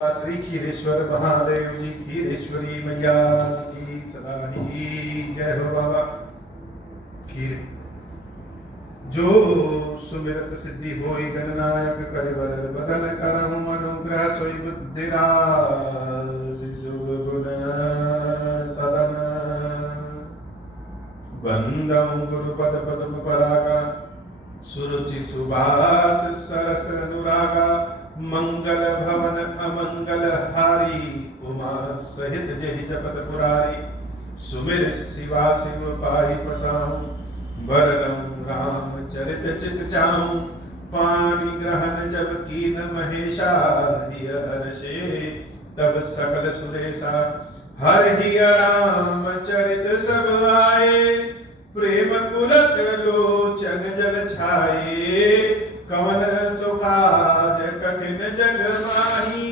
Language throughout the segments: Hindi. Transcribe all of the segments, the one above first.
श्री खीरेश्वर महादेव जी, खीरेश्वरी मैया की सदा ही जय हो। बाबा खीर जो सुमिरत सिद्धि होई गणनायक करिवर बदन करहु अनुग्रह सोई बुद्धिराज शुभ गुण सदन बंदं गुरुपद पद्म परागा सुरुचि सुभाष सरस अनुरागा मंगल भवन अमंगल हारी उमा सहित जहि जपत पुरारी सुमिर शिवा शिव पाहि पसाऊं वरदम राम चरित चित चाऊं पानी ग्रहण जब कीन महेशा हिय हर्षे तब सकल सुरेशा हर ही राम चरित सब आए प्रेम पुलक लोचन जल छाए कवन सो काज कठिन जग माही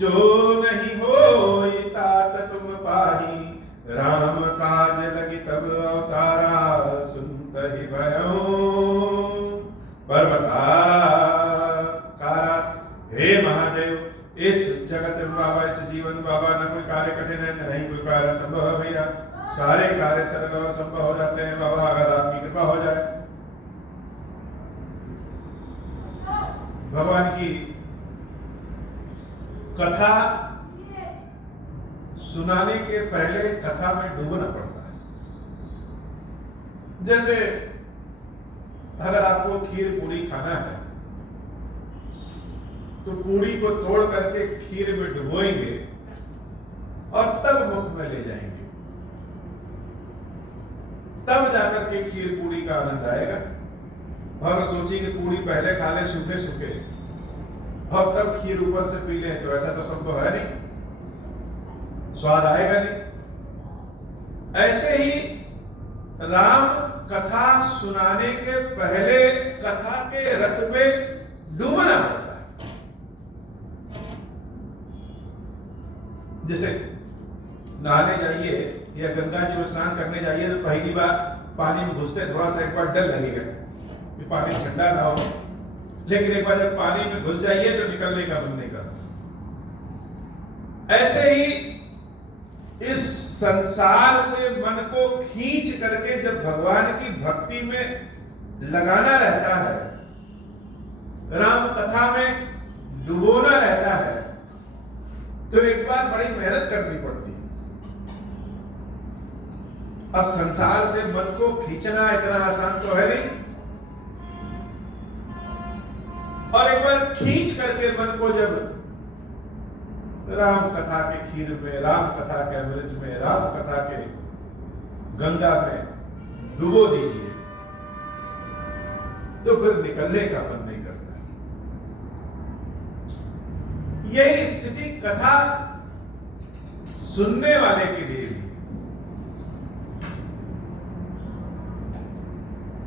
जो नहीं होई तात तुम पाही राम काज लगी तब अवतारा सुनत ही भयो पर्वताकारा। हे महादेव, इस जगत में बाबा, इस जीवन बाबा न कोई कार्य कठिन है, नहीं कोई कार्य संभव है भैया। सारे कार्य सरल और संभव हो जाते हैं बाबा, अगर आपकी कृपा हो जाए। भगवान की कथा सुनाने के पहले कथा में डूबना पड़ता है। जैसे अगर आपको खीर पूरी खाना है तो पूरी को तोड़ करके खीर में डुबोएंगे और तब मुख में ले जाएंगे, तब जाकर के खीर पूरी का आनंद आएगा। और सोचिए कि पूरी पहले खा ले सूखे सूखे और तब खीर ऊपर से पी लें, तो ऐसा तो संभव है नहीं, स्वाद आएगा नहीं। ऐसे ही राम कथा सुनाने के पहले कथा के रस में डूबना पड़ता है। जैसे नहाने जाइए या गंगा जी में स्नान करने जाइए तो पहली बार पानी में घुसते थोड़ा सा एक बार डर लगेगा कि पानी ठंडा ना हो, लेकिन एक बार जब पानी में घुस जाइए तो निकलने का मन नहीं करता। ऐसे ही इस संसार से मन को खींच करके जब भगवान की भक्ति में लगाना रहता है, राम कथा में डुबोना रहता है, तो एक बार बड़ी मेहनत करनी पड़ती है। अब संसार से मन को खींचना इतना आसान तो है नहीं, और एक बार खींच करके मन को जब राम कथा के खीर में, राम कथा के अमृत में, राम कथा के गंगा में डुबो दीजिए तो फिर निकलने का मन नहीं करता। यही स्थिति कथा सुनने वाले के लिए भी।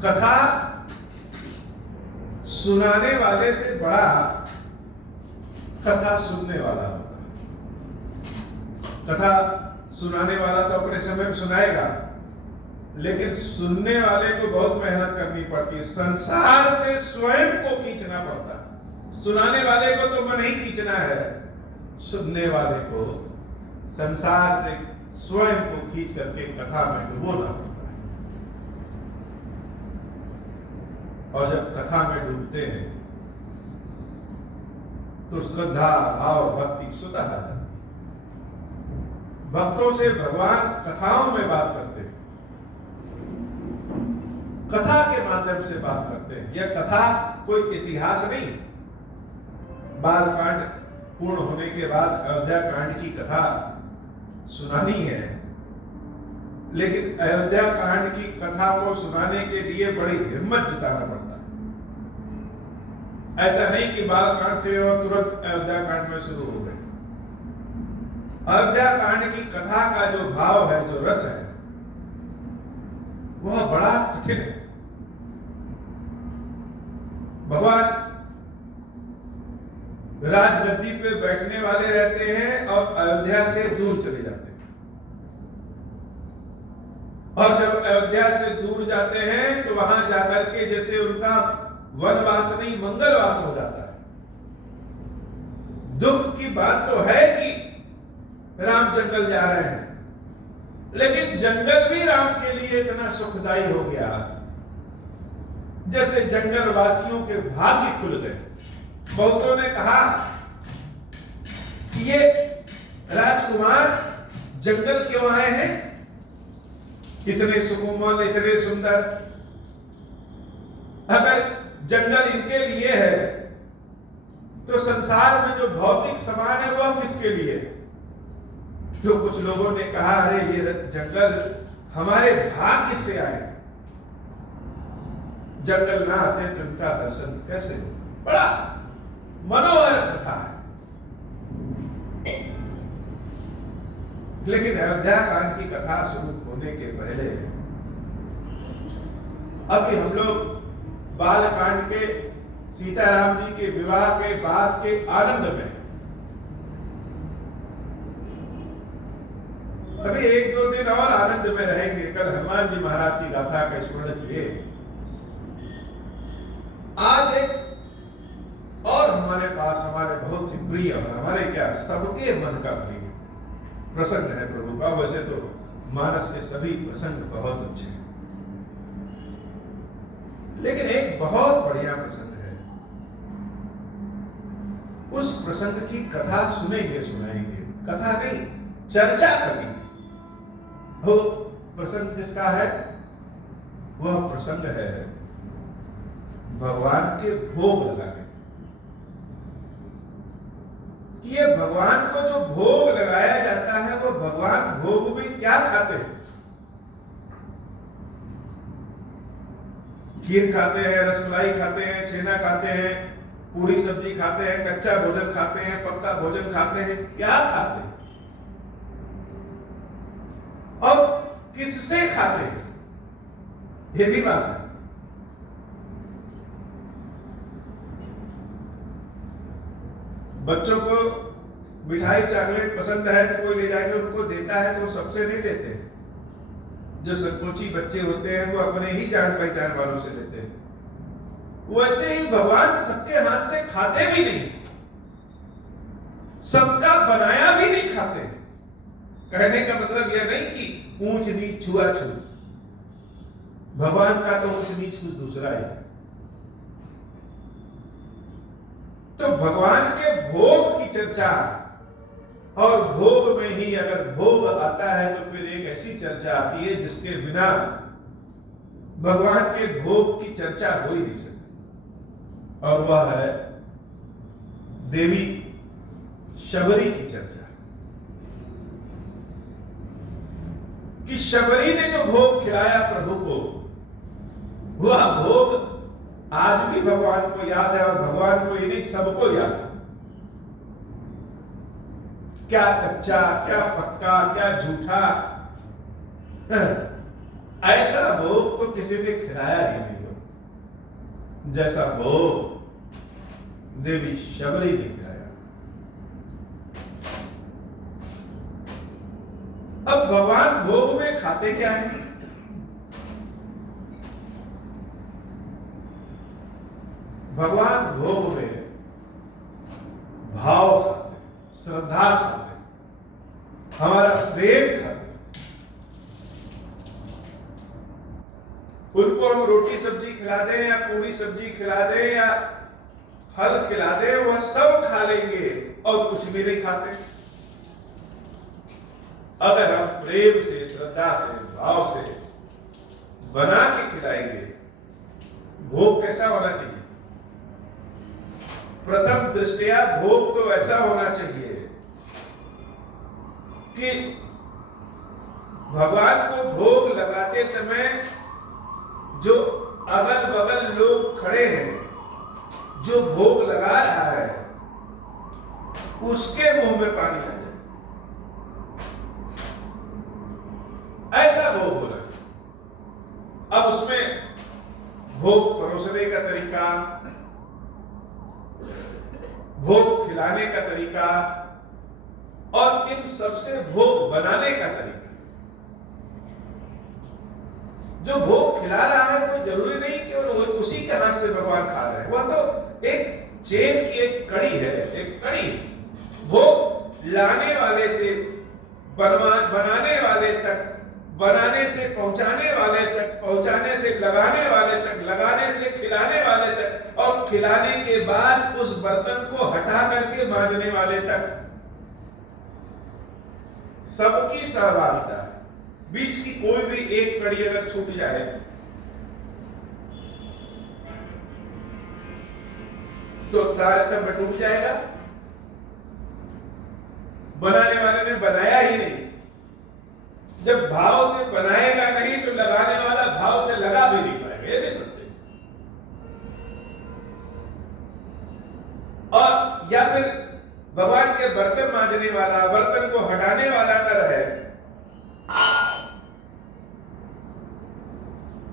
कथा सुनाने वाले से बड़ा कथा सुनने वाला होता है। कथा सुनाने वाला तो अपने समय में सुनाएगा, लेकिन सुनने वाले को बहुत मेहनत करनी पड़ती है, संसार से स्वयं को खींचना पड़ता है। सुनाने वाले को तो मन ही खींचना है, सुनने वाले को संसार से स्वयं को खींच करके कथा में डुबोना पड़ता है। और जब कथा में डूबते हैं तो श्रद्धा भाव भक्ति स्वतः आ जाती है। भक्तों से भगवान कथाओं में बात करते हैं, कथा के माध्यम से बात करते हैं। यह कथा कोई इतिहास नहीं। बालकांड पूर्ण होने के बाद अयोध्या कांड की कथा सुनानी है, लेकिन अयोध्या कांड की कथा को सुनाने के लिए बड़ी हिम्मत जुटाना पड़ता है। ऐसा नहीं कि बालकांड से और तुरंत अयोध्या कांड में शुरू हो गए। अयोध्या कांड की कथा का जो भाव है, जो रस है, वह बड़ा कठिन है। भगवान राजगद्दी पे बैठने वाले रहते हैं और अयोध्या से दूर चले जाते हैं, और जब अयोध्या से दूर जाते हैं तो वहां जाकर के जैसे उनका वनवास नहीं मंगलवास हो जाता है। दुख की बात तो है कि राम जंगल जा रहे हैं, लेकिन जंगल भी राम के लिए इतना सुखदायी हो गया जैसे जंगल वासियों के भाग्य खुल गए। बहुतों ने कहा कि ये राजकुमार जंगल क्यों आए हैं, इतने सुकोमल, इतने सुंदर। अगर जंगल इनके लिए है तो संसार में जो भौतिक सामान है वह किसके लिए? तो कुछ लोगों ने कहा, अरे ये जंगल हमारे भाग्य से आए, जंगल ना आते तो इनका दर्शन कैसे हो। बड़ा मनोहर कथा है। लेकिन अयोध्या कांड की कथा शुरू होने के पहले अभी हम लोग बाल कांड के, सीताराम जी के विवाह के बाद के आनंद में, अभी एक दो दिन और आनंद में रहेंगे। कल हनुमान जी महाराज की गाथा का स्मरण किए। आज एक और हमारे पास, हमारे बहुत ही प्रिय और हमारे क्या सबके मन का प्रिय प्रसंग है प्रभु का। वैसे तो मानस के सभी प्रसंग बहुत अच्छे हैं, लेकिन एक बहुत बढ़िया प्रसंग है। उस प्रसंग की कथा सुनेंगे, सुनाएंगे, कथा नहीं चर्चा करेंगे। वो प्रसंग किसका है? वह प्रसंग है भगवान के भोग लगाने। कि ये भगवान को जो भोग लगाया जाता है, वो भगवान भोग में क्या खाते हैं? खीर खाते हैं, रसमलाई खाते हैं, छेना खाते हैं, पूरी सब्जी खाते हैं, कच्चा भोजन खाते हैं, पक्का भोजन खाते हैं, क्या खाते हैं और किससे खाते हैं, ये भी बात है। बच्चों को मिठाई चॉकलेट पसंद है तो कोई ले जाके उनको देता है, तो वो सबसे नहीं देते। जो संकोची बच्चे होते हैं वो अपने ही जान पहचान वालों से लेते हैं। वैसे ही भगवान सबके हाथ से खाते भी नहीं, सबका बनाया भी नहीं खाते। कहने का मतलब यह नहीं कि ऊंच नीच छुआछूत, भगवान का तो ऊंच नीच कुछ दूसरा है। तो भगवान के भोग की चर्चा, और भोग में ही अगर भोग आता है तो फिर एक ऐसी चर्चा आती है जिसके बिना भगवान के भोग की चर्चा हो ही नहीं सकती, और वह है देवी शबरी की चर्चा। कि शबरी ने जो भोग खिलाया प्रभु को, वह भोग आज भी भगवान को याद है, और भगवान को ही नहीं सबको याद है। क्या कच्चा, क्या पक्का, क्या झूठा, ऐसा भोग तो किसी ने खिलाया ही नहीं हो जैसा भोग देवी शबरी ने खिलाया। अब भगवान भोग में खाते क्या है? भगवान भोग में भाव खाते, श्रद्धा खाते, हमारा प्रेम खाते। उनको हम रोटी सब्जी खिला दें या पूरी सब्जी खिला दें या फल खिला दें, वह सब खा लेंगे और कुछ भी नहीं खाते। अगर हम प्रेम से, श्रद्धा से, भाव से बना के खिलाएंगे, भोग कैसा होना चाहिए? प्रथम दृष्टया भोग तो ऐसा होना चाहिए कि भगवान को भोग लगाते समय जो अगल बगल लोग खड़े हैं, जो भोग लगा रहा है, उसके मुंह में पानी आ जाए, ऐसा भोग होना चाहिए। अब उसमें भोग परोसने का तरीका, भोग खिलाने का तरीका, और इन सबसे भोग बनाने का तरीका। जो भोग खिला रहा है कोई जरूरी नहीं कि उसी के हाथ से भगवान खा रहे हैं, वह तो एक चेन की एक कड़ी है, एक कड़ी भोग लाने वाले से बनाने वाले तक, बनाने से पहुंचाने वाले तक, पहुंचाने से लगाने वाले तक, लगाने से खिलाने वाले तक, और खिलाने के बाद उस बर्तन को हटा करके मांजने वाले तक सबकी सहभागिता है। बीच की कोई भी एक कड़ी अगर छूट जाए तो तारतम्य टूट जाएगा। बनाने वाले ने बनाया ही नहीं, जब भाव से बनाएगा नहीं तो लगाने वाला भाव से लगा भी नहीं पाएगा, ये भी सत्य है। और या फिर भगवान के बर्तन मांजने वाला, बर्तन को हटाने वाला न रहे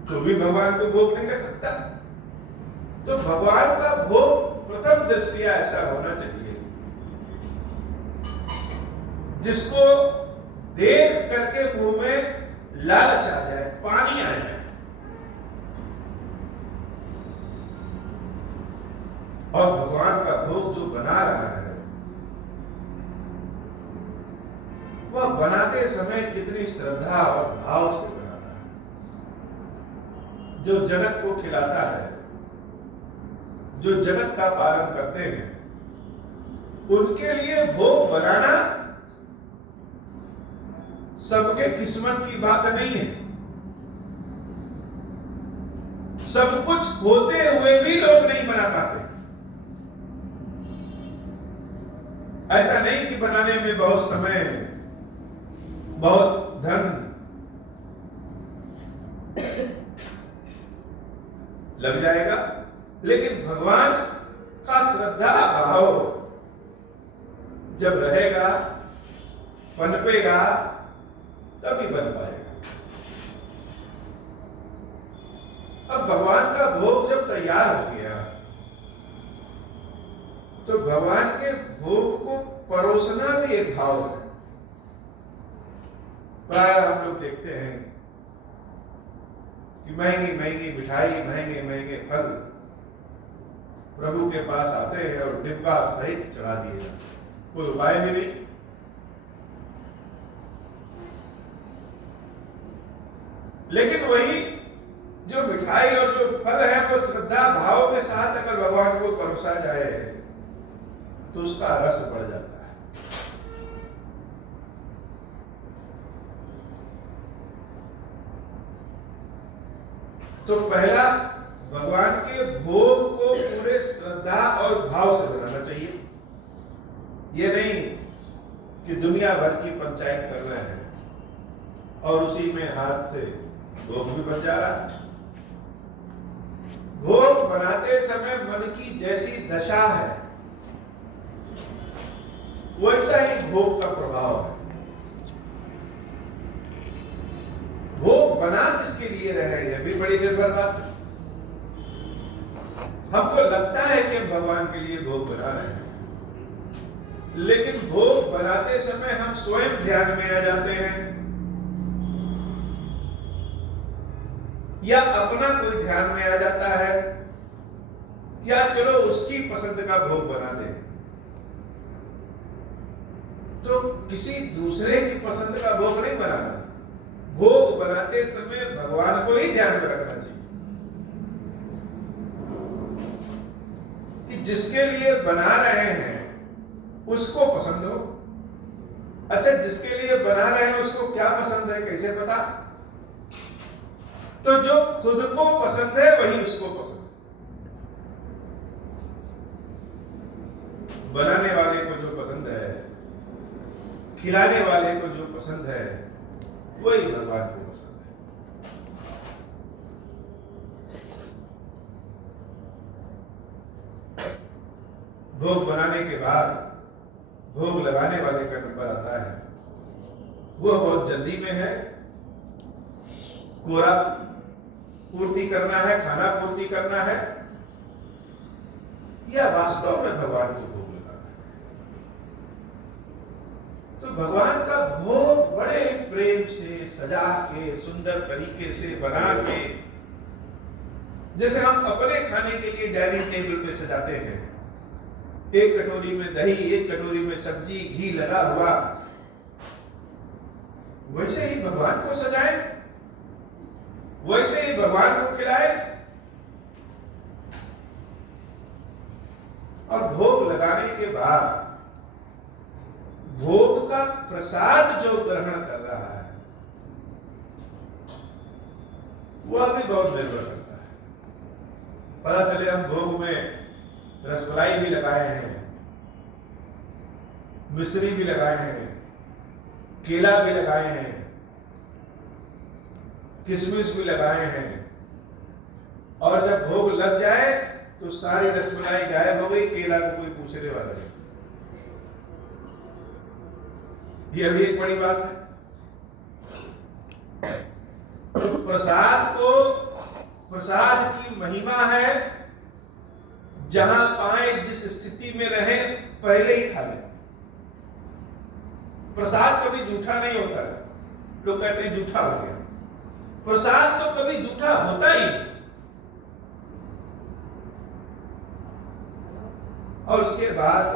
तो भी भगवान को भोग नहीं कर सकता। तो भगवान का भोग प्रथम दृष्टिया ऐसा होना चाहिए जिसको देख करके मुंह में लालच आ जाए, पानी आ जाए। और भगवान का भोग जो बना रहा है वह बनाते समय कितनी श्रद्धा और भाव से बना रहा है। जो जगत को खिलाता है, जो जगत का पालन करते हैं, उनके लिए भोग बनाना सबके किस्मत की बात नहीं है। सब कुछ होते हुए भी लोग नहीं बना पाते। ऐसा नहीं कि बनाने में बहुत समय, बहुत धन लग जाएगा, लेकिन भगवान का श्रद्धा भाव जब रहेगा, पनपेगा, तभी बन पाएगा। अब भगवान का भोग जब तैयार हो गया तो भगवान के भोग को परोसना भी एक भाव है। प्राय हम लोग देखते हैं कि महंगी महंगी मिठाई, महंगे महंगे फल प्रभु के पास आते हैं और डिब्बा सहित चढ़ा दिए जाते हैं, कोई उपाय भी नहीं। लेकिन वही जो मिठाई और जो फल है वो श्रद्धा भाव के साथ अगर भगवान को परोसा जाए तो उसका रस बढ़ जाता है। तो पहला, भगवान के भोग को पूरे श्रद्धा और भाव से बनाना चाहिए। ये नहीं कि दुनिया भर की पंचायत कर रहे हैं और उसी में हाथ से भोग भी बन जा रहा है। भोग बनाते समय मन की जैसी दशा है वैसा ही भोग का प्रभाव है। भोग बना किसके लिए रहे, यह भी बड़ी निर्भर बात है। हमको लगता है कि हम भगवान के लिए भोग बना रहे हैं, लेकिन भोग बनाते समय हम स्वयं ध्यान में आ जाते हैं या अपना कोई ध्यान में आ जाता है, या चलो उसकी पसंद का भोग बना दें। तो किसी दूसरे की पसंद का भोग नहीं बनाना। भोग बनाते समय भगवान को ही ध्यान में रखना चाहिए कि जिसके लिए बना रहे हैं उसको पसंद हो। अच्छा, जिसके लिए बना रहे हैं उसको क्या पसंद है कैसे पता? तो जो खुद को पसंद है वही उसको पसंद है। बनाने वाले को जो पसंद है, खिलाने वाले को जो पसंद है, वही भगवान को पसंद है। भोग बनाने के बाद भोग लगाने वाले का नंबर आता है। वो बहुत जल्दी में है, कोरा पूर्ति करना है, खाना पूर्ति करना है, या वास्तव में भगवान को भोग लगाना है। तो भगवान का भोग बड़े प्रेम से सजा के, सुंदर तरीके से बना के, जैसे हम अपने खाने के लिए डाइनिंग टेबल पे सजाते हैं, एक कटोरी में दही, एक कटोरी में सब्जी, घी लगा हुआ, वैसे ही भगवान को सजाए, वैसे ही भगवान को खिलाए। और भोग लगाने के बाद भोग का प्रसाद जो ग्रहण कर रहा है वह भी बहुत निर्भर करता है। पता चले हम भोग में रसमलाई भी लगाए हैं, मिश्री भी लगाए हैं, केला भी लगाए हैं, किशमिश भी लगाए हैं, और जब भोग लग जाए तो सारी रसमलाई गायब हो गई, केला को कोई पूछने वाला नहीं। यह भी एक बड़ी बात है। तो प्रसाद की महिमा है, जहां पाए जिस स्थिति में रहे पहले ही खा ले। प्रसाद कभी जूठा नहीं होता है। लोग कहते हैं जूठा हो गया, प्रसाद तो कभी जूठा होता ही नहीं। और उसके बाद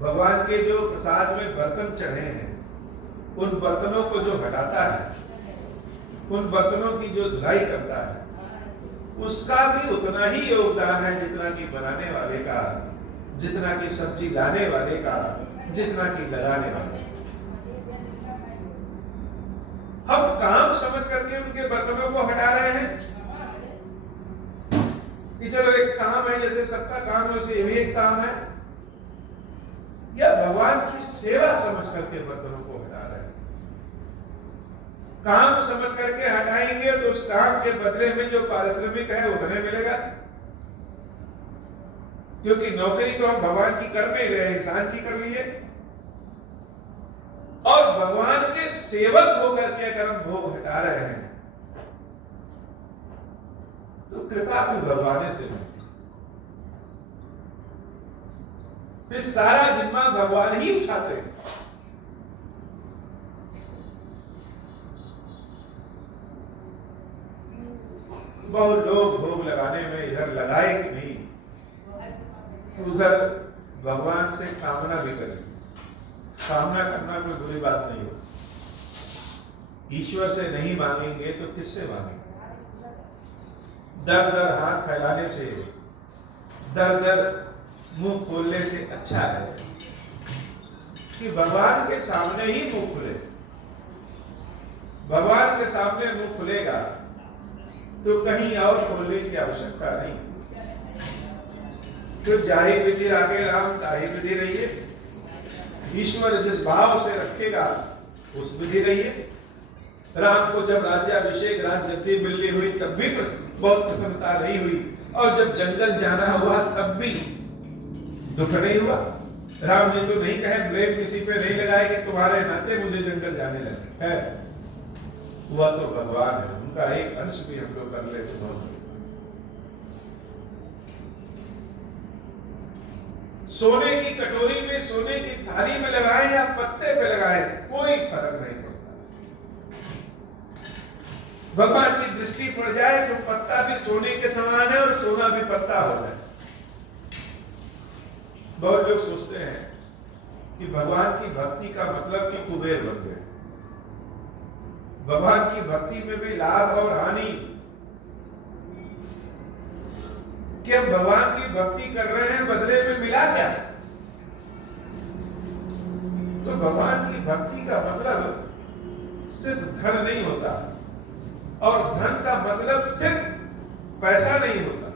भगवान के जो प्रसाद में बर्तन चढ़े हैं, उन बर्तनों को जो हटाता है, उन बर्तनों की जो धुलाई करता है, उसका भी उतना ही योगदान है जितना कि बनाने वाले का, जितना कि सब्जी लाने वाले का, जितना कि लगाने वाले। हम काम समझ करके उनके बर्तनों को हटा रहे हैं कि चलो एक काम है, जैसे सबका काम है वैसे ये भी एक काम है, या भगवान की सेवा समझ करके बर्तनों को हटा रहे हैं। काम समझ करके हटाएंगे तो उस काम के बदले में जो पारिश्रमिक है उतने मिलेगा, क्योंकि नौकरी तो हम भगवान की कर नहीं रहे, इंसान की कर ली है। और भगवान के सेवक होकर के अगर हम भोग हटा रहे हैं तो कृपा भी भगवान से मिलती। इस सारा जिम्मा भगवान ही उठाते हैं। बहुत लोग भोग लगाने में इधर लगाए कि नहीं, उधर भगवान से कामना भी करें। कामना करना कोई बुरी बात नहीं हो। ईश्वर से नहीं मांगेंगे तो किससे मांगेंगे? दर दर हाथ फैलाने से, दर दर मुंह खोलने से अच्छा है कि भगवान के सामने ही मुंह खुले। भगवान के सामने मुंह खुलेगा तो कहीं और खोलने की आवश्यकता नहीं। तो जाहि विधि आगे राम ताहि विधि रहिए। ईश्वर जिस भाव से रखेगा उस विधि रहिए। राम को जब राज्याभिषेक राजगद्दी मिलनी हुई तब भी बहुत प्रसन्नता नहीं हुई, और जब जंगल जाना हुआ तब भी दुख नहीं हुआ। राम जी तो नहीं कहे, ब्लेम किसी पे नहीं लगाए कि तुम्हारे नाते मुझे जंगल जाने लगे है। हुआ तो भगवान है, उनका एक अंश भी हम लोग कर ले तो बहुत। सोने की कटोरी में, सोने की थाली में लगाए या पत्ते पे लगाए, कोई फर्क नहीं पड़ता। भगवान की दृष्टि पड़ जाए तो पत्ता भी सोने के समान है और सोना भी पत्ता हो जाए। बहुत लोग सोचते हैं कि भगवान की भक्ति का मतलब कि कुबेर बन गए। भगवान की भक्ति में भी लाभ और हानि, कि हम भगवान की भक्ति कर रहे हैं, बदले में मिला क्या? तो भगवान की भक्ति का मतलब सिर्फ धन नहीं होता, और धन का मतलब सिर्फ पैसा नहीं होता।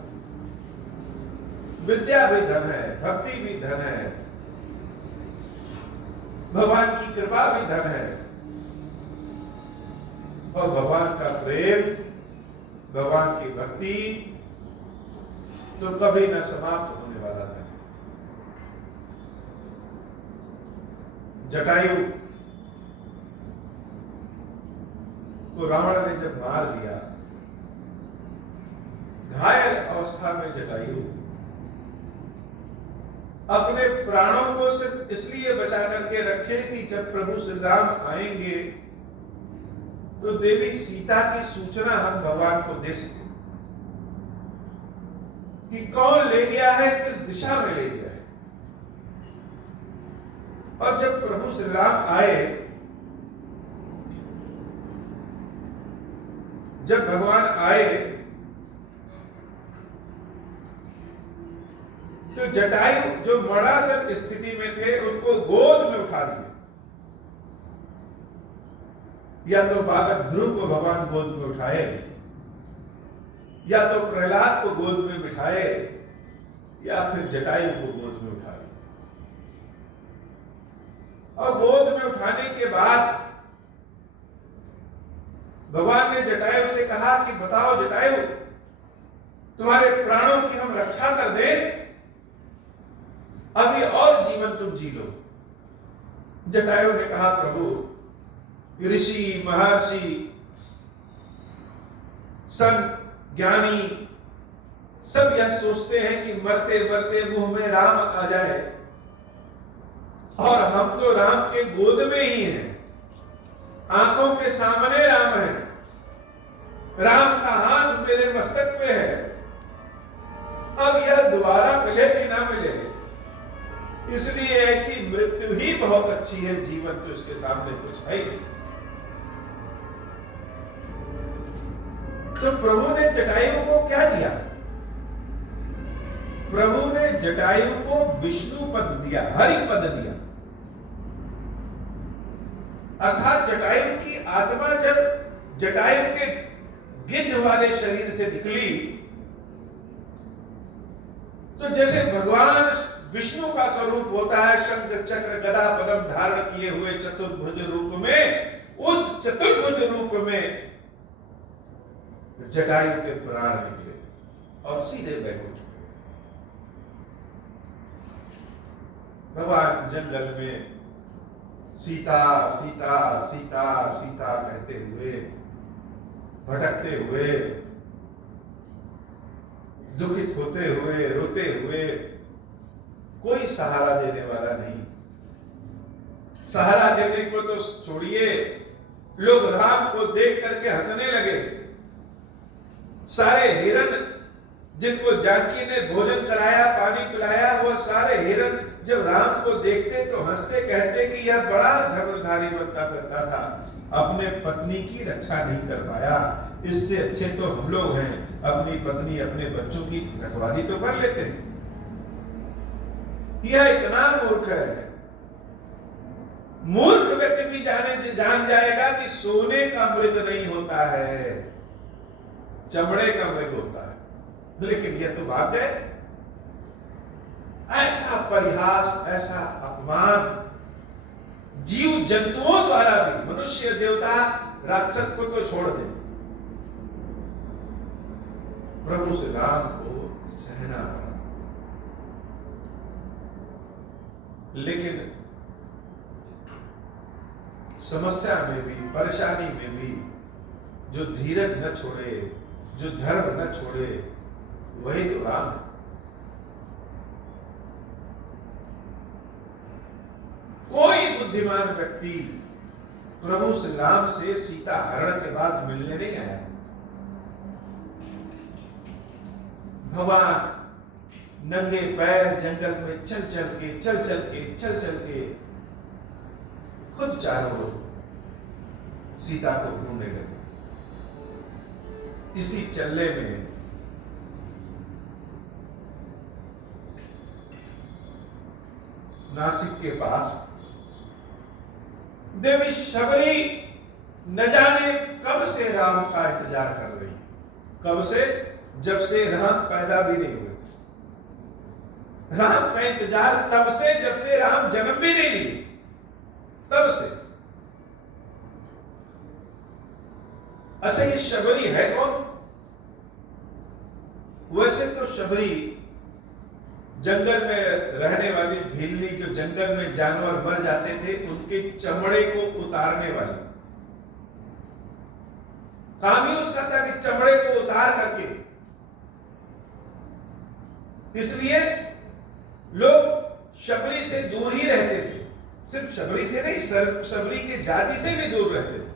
विद्या भी धन है, भक्ति भी धन है, भगवान की कृपा भी धन है, और भगवान का प्रेम, भगवान की भक्ति तो कभी न समाप्त होने वाला है। जटायु को रावण ने जब मार दिया, घायल अवस्था में जटायु अपने प्राणों को सिर्फ इसलिए बचा करके रखे कि जब प्रभु श्री राम आएंगे तो देवी सीता की सूचना हम भगवान को दे सके कि कौन ले गया है, किस दिशा में ले गया है। और जब प्रभु श्री राम आए, जब भगवान आए तो जटायु जो मरासन स्थिति में थे उनको गोद में उठा दिया। या तो बालक ध्रुव को भगवान गोद में उठाए, या तो प्रहलाद को गोद में बिठाए, या फिर जटायु को गोद में उठाए। और गोद में उठाने के बाद भगवान ने जटायु से कहा कि बताओ जटायु, तुम्हारे प्राणों की हम रक्षा कर दें, अभी और जीवन तुम जी लो। जटायु ने कहा प्रभु, ऋषि महर्षि संत ज्ञानी सब यह सोचते हैं कि मरते मरते मुंह में राम आ जाए, और हम तो राम के गोद में ही हैं, आंखों के सामने राम है, राम का हाथ मेरे मस्तक पे है, अब यह दोबारा मिले कि ना मिले, इसलिए ऐसी मृत्यु ही बहुत अच्छी है, जीवन तो इसके सामने कुछ है ही नहीं। तो प्रभु ने जटायु को क्या दिया? प्रभु ने जटायु को विष्णु पद दिया, हरि पद दिया। अर्थात जटायु की आत्मा जब जटायु के गिद्ध वाले शरीर से निकली, तो जैसे भगवान विष्णु का स्वरूप होता है, शंख चक्र गदा पद्म धारण किए हुए चतुर्भुज रूप में, उस चतुर्भुज रूप में जटायु के प्राण निकले और सीधे बैकुंठ। भगवान जंगल में सीता सीता सीता सीता कहते हुए, भटकते हुए, दुखित होते हुए, रोते हुए, कोई सहारा देने वाला नहीं। सहारा देने को तो छोड़िए, लोग राम को देख करके हंसने लगे। सारे हिरण जिनको जानकी ने भोजन कराया, पानी पिलाया, वो सारे हिरण जब राम को देखते तो हंसते, कहते कि यह बड़ा धनुर्धारी बनता करता था, अपने पत्नी की रक्षा नहीं कर पाया, इससे अच्छे तो हम लोग हैं, अपनी पत्नी अपने बच्चों की रखवाली तो कर लेते हैं। यह इतना मूर्ख है। मूर्ख व्यक्ति भी जान जाएगा कि सोने का मृग नहीं होता है, चमड़े का मृग होता है। लेकिन यह तो भाग गए। ऐसा परिहास, ऐसा अपमान जीव जंतुओं द्वारा भी, मनुष्य देवता राक्षस को तो छोड़ दे, प्रभु श्री राम को सहना पड़ा। लेकिन समस्या में भी, परेशानी में भी जो धीरज न छोड़े, जो धर्म न छोड़े, वही तो राम है। कोई बुद्धिमान व्यक्ति प्रभु श्री राम से सीता हरण के बाद मिलने नहीं आया। भगवान नंगे पैर जंगल में चल चल के खुद चारों ओर सीता को ढूंढने लगे। इसी चलने में नासिक के पास देवी शबरी न जाने कब से राम का इंतजार कर रही। कब से? जब से राम पैदा भी नहीं हुए थे। राम का इंतजार तब से जब से राम जन्म भी नहीं लिए, तब से। अच्छा, ये शबरी है कौन? वैसे तो शबरी जंगल में रहने वाली भीलनी, जो जंगल में जानवर मर जाते थे उनके चमड़े को उतारने वाली। काम ही उसका था कि चमड़े को उतार करके, इसलिए लोग शबरी से दूर ही रहते थे। सिर्फ शबरी से नहीं, शबरी के जाति से भी दूर रहते थे।